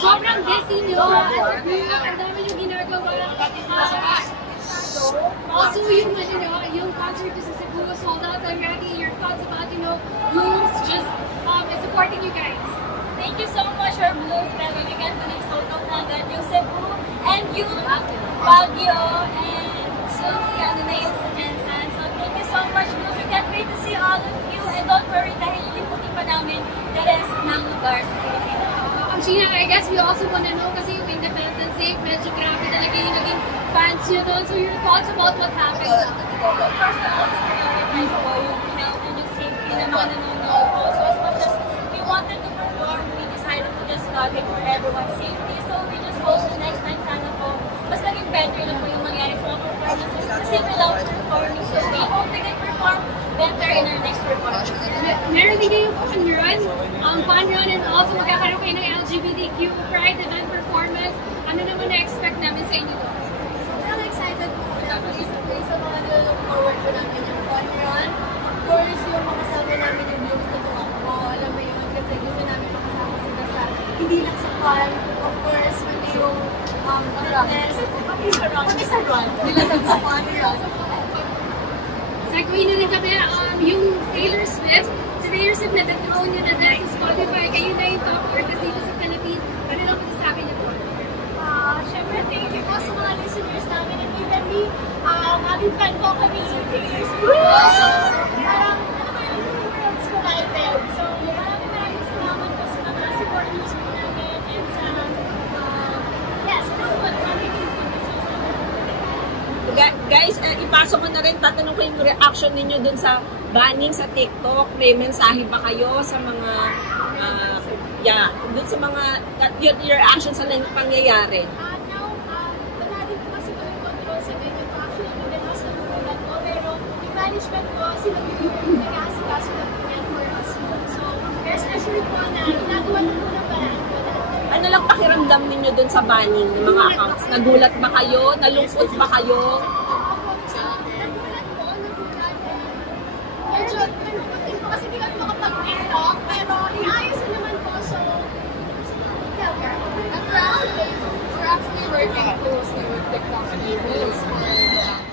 Sobrang busy nyo. Ang dami yung ginagawa. Also, yung concert to sa Cebu sold out already. Your thoughts about, Blooms just supporting you guys. Thank you so much for Blooms. Pero you can do this sold out agad yung Cebu and yung Baguio and soon yung sa Jensen. So thank you so much, Blooms. We can't wait to see all of you. And don't worry, dahil iliputin pa namin the rest ng lugar sa Pilipinas. Sheena, I guess we also want to know kasi yung Independence Day, medyo grabe talaga yung naging fans nyo doon. So your thoughts about what happened? Of course, we always prioritize yung health and yung safety ng mga nanonood po. So as much as we wanted to perform, we decided to just target for everyone's safety. So we just hope the next time sana po, mas maging better na po yung mangyari sa mga performances. Kasi we love performing. So we hope we can perform better in our next performance. Meron din kayong fun run and also magkakaroon kayo ng LGBTQ Pride event performance. Ano naman na-expect namin sa inyo doon? I'm excited po na sa mga nilalook forward ko namin yung fun run. Of course, yung makasama namin yung Blooms na tumakbo. Alam mo yun, kasi gusto namin makasama sila sa hindi lang sa fun. Of course, pati yung fitness. Pati sa run. Hindi lang sa fun run. Segue na rin kami, yung Taylor Swift. Si Taylor Swift na-dethrone nyo na dahil sa Spotify. Kayo na yung top artist dito sa Philippines. Ano lang masasabi niyo po? Siyempre, thank you po sa mga listeners namin at even me. Avid fan ko kami sa Taylor Swift. So, parang, yung worlds collided. So, maraming salamat po sa mga supporters po namin and sa, sa mga Guys, ipasok ko na rin, tatanong ko yung reaction ninyo dun sa banning sa TikTok. May mensahe ba kayo sa mga, dun sa mga, your reaction sa pangyayari? Now, wala din po kasi kami control sa ganyan po. Actually, hindi na sa nagulat ko. Pero yung management ko, sila po yung nag-aasikaso na po yan for us. So, rest assured po na ginagawa na po ng paraan po natin. Ano lang pakiramdam ninyo dun sa banning ng mga accounts? Nagulat ba kayo? Nalungkot ba kayo? Nagulat po, nagulat. Medyo nalungkot din po kasi di kami makapag-TikTok. Pero inaayos na naman po. So, We're actually working closely with TikTok labels